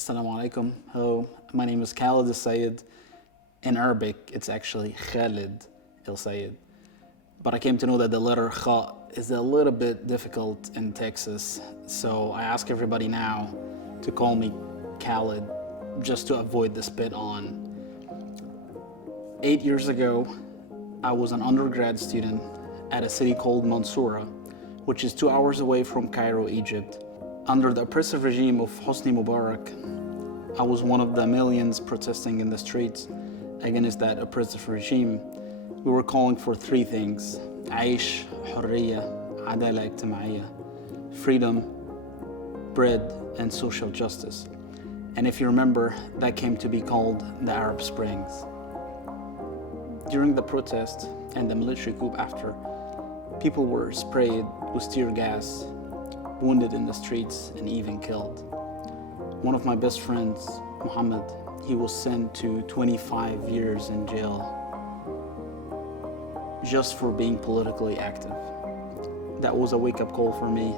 Assalamu alaikum. Hello, my name is Khaled Elsayed. In Arabic, it's actually Khaled Elsayed. But I came to know that the letter Kha is a little bit difficult in Texas, so I ask everybody now to call me Khaled just to avoid the spit on. 8 years ago, I was an undergrad student at a city called Mansoura, which is 2 hours away from Cairo, Egypt. Under the oppressive regime of Hosni Mubarak, I was one of the millions protesting in the streets against that oppressive regime. We were calling for three things: عيش, حرية, عدالة اجتماعية, freedom, bread, and social justice. And if you remember, that came to be called the Arab Springs. During the protest and the military coup after, people were sprayed with tear gas, wounded in the streets, and even killed. One of my best friends, Muhammad, he was sent to 25 years in jail just for being politically active. That was a wake-up call for me.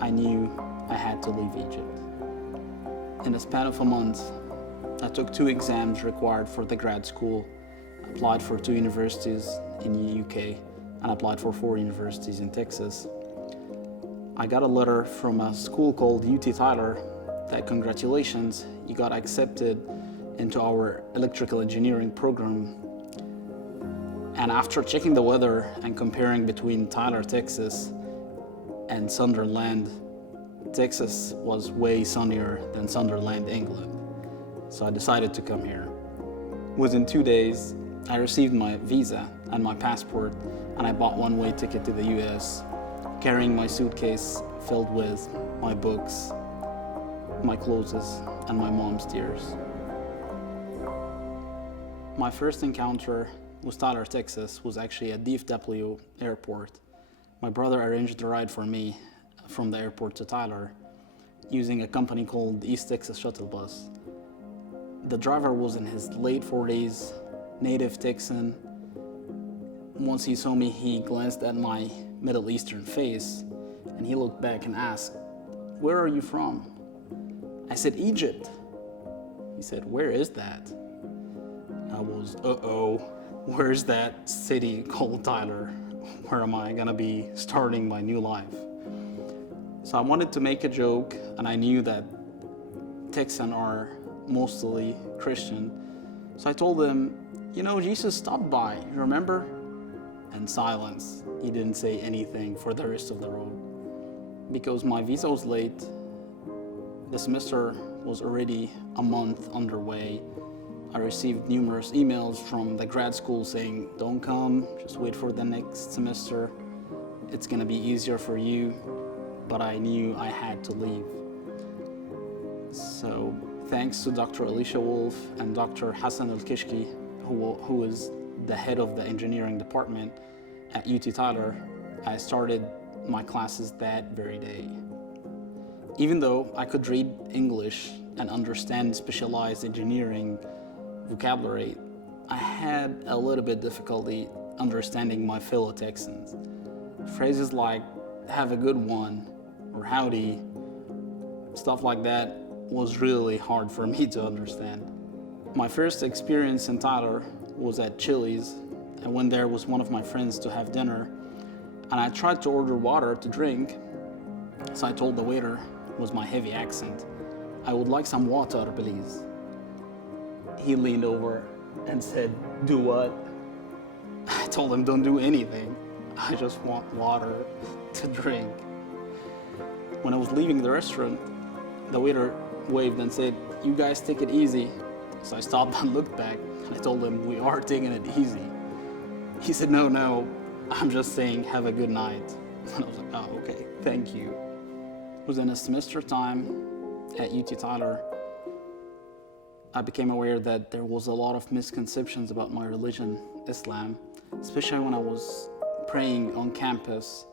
I knew I had to leave Egypt. In the span of a month, I took 2 exams required for the grad school, applied for 2 universities in the UK, and applied for 4 universities in Texas. I got a letter from a school called UT Tyler that congratulations, you got accepted into our electrical engineering program. And after checking the weather and comparing between Tyler, Texas and Sunderland, Texas was way sunnier than Sunderland, England. So I decided to come here. Within 2 days, I received my visa and my passport, and I bought one-way ticket to the US, carrying my suitcase filled with my books, my clothes, and my mom's tears. My first encounter with Tyler, Texas was actually at DFW airport. My brother arranged a ride for me from the airport to Tyler using a company called East Texas Shuttle Bus. The driver was in his late 40s, native Texan. Once he saw me, he glanced at my Middle Eastern face, and he looked back and asked, "Where are you from?" I said, "Egypt." He said, "Where is that?" I was, where's that city called Tyler? Where am I gonna be starting my new life? So I wanted to make a joke, and I knew that Texans are mostly Christian. So I told him, Jesus stopped by, you remember? And silence. He didn't say anything for the rest of the road. Because my visa was late, the semester was already a month underway. I received numerous emails from the grad school saying, "Don't come, just wait for the next semester. It's gonna be easier for you." But I knew I had to leave. So thanks to Dr. Alicia Wolf and Dr. Hassan Al-Kishki, who is the head of the engineering department at UT Tyler, I started my classes that very day. Even though I could read English and understand specialized engineering vocabulary, I had a little bit difficulty understanding my fellow Texans. Phrases like "have a good one" or "howdy," stuff like that was really hard for me to understand. My first experience in Tyler was at Chili's. I went there with one of my friends to have dinner, and I tried to order water to drink. So I told the waiter, with my heavy accent, "I would like some water, please." He leaned over and said, "Do what?" I told him, "Don't do anything. I just want water to drink." When I was leaving the restaurant, the waiter waved and said, "You guys take it easy." So I stopped and looked back, and I told him, "We are taking it easy." He said, No, I'm just saying have a good night." And I was like, "Oh, okay, thank you." Within a semester time at UT Tyler, I became aware that there was a lot of misconceptions about my religion, Islam, especially when I was praying on campus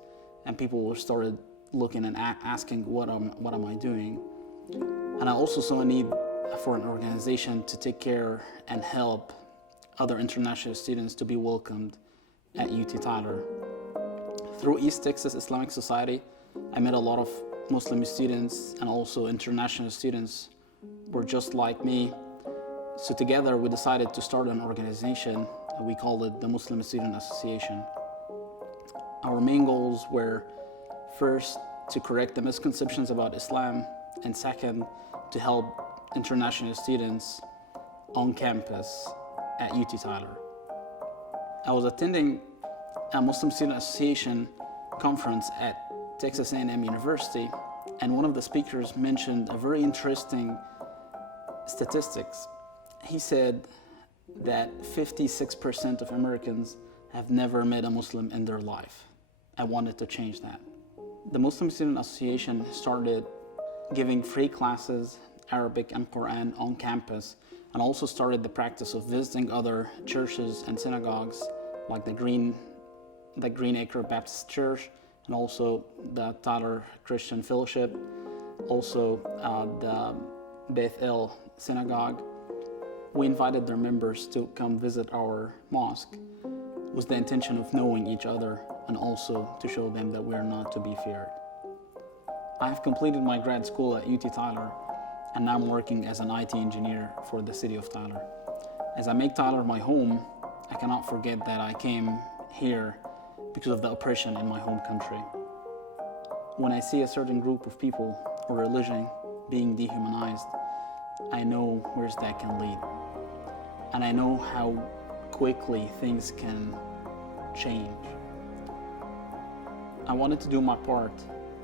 and people started looking and asking, what am I doing? And I also saw a need for an organization to take care and help other international students to be welcomed at UT Tyler. Through East Texas Islamic Society, I met a lot of Muslim students and also international students were just like me. So together we decided to start an organization. We called it the Muslim Student Association. Our main goals were, first, to correct the misconceptions about Islam, and second, to help international students on campus at UT Tyler. I was attending a Muslim Student Association conference at Texas A&M University, and one of the speakers mentioned a very interesting statistics. He said that 56% of Americans have never met a Muslim in their life. I wanted to change that. The Muslim Student Association started giving free classes, Arabic and Quran on campus, and also started the practice of visiting other churches and synagogues like the Green Acre Baptist Church, and also the Tyler Christian Fellowship, also the Beth El Synagogue. We invited their members to come visit our mosque with the intention of knowing each other and also to show them that we are not to be feared. I have completed my grad school at UT Tyler, and now I'm working as an IT engineer for the city of Tyler. As I make Tyler my home, I cannot forget that I came here because of the oppression in my home country. When I see a certain group of people or religion being dehumanized, I know where that can lead. And I know how quickly things can change. I wanted to do my part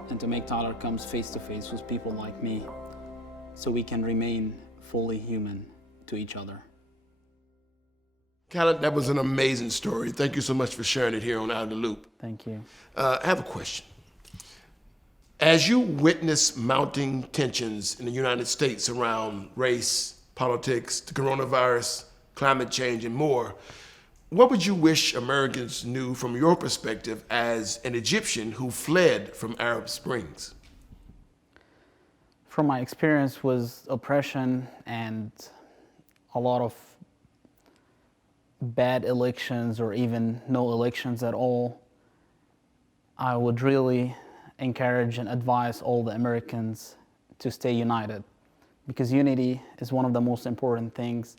and to make Tyler comes face to face with people like me so we can remain fully human to each other. Khaled, that was an amazing story. Thank you so much for sharing it here on Out of the Loop. Thank you. I have a question. As you witness mounting tensions in the United States around race, politics, the coronavirus, climate change, and more, what would you wish Americans knew from your perspective as an Egyptian who fled from Arab Springs? From my experience with oppression and a lot of bad elections or even no elections at all, I would really encourage and advise all the Americans to stay united, because unity is one of the most important things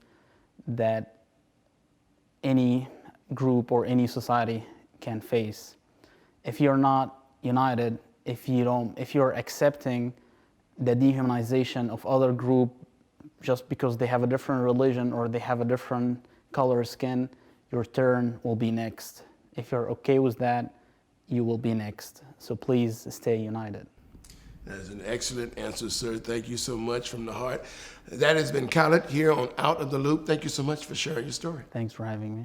that any group or any society can face. If you're not united, if you're accepting the dehumanization of other group just because they have a different religion or they have a different color of skin, your turn will be next. If you're okay with that, you will be next. So please stay united. That is an excellent answer, sir. Thank you so much from the heart. That has been Khaled here on Out of the Loop. Thank you so much for sharing your story. Thanks for having me.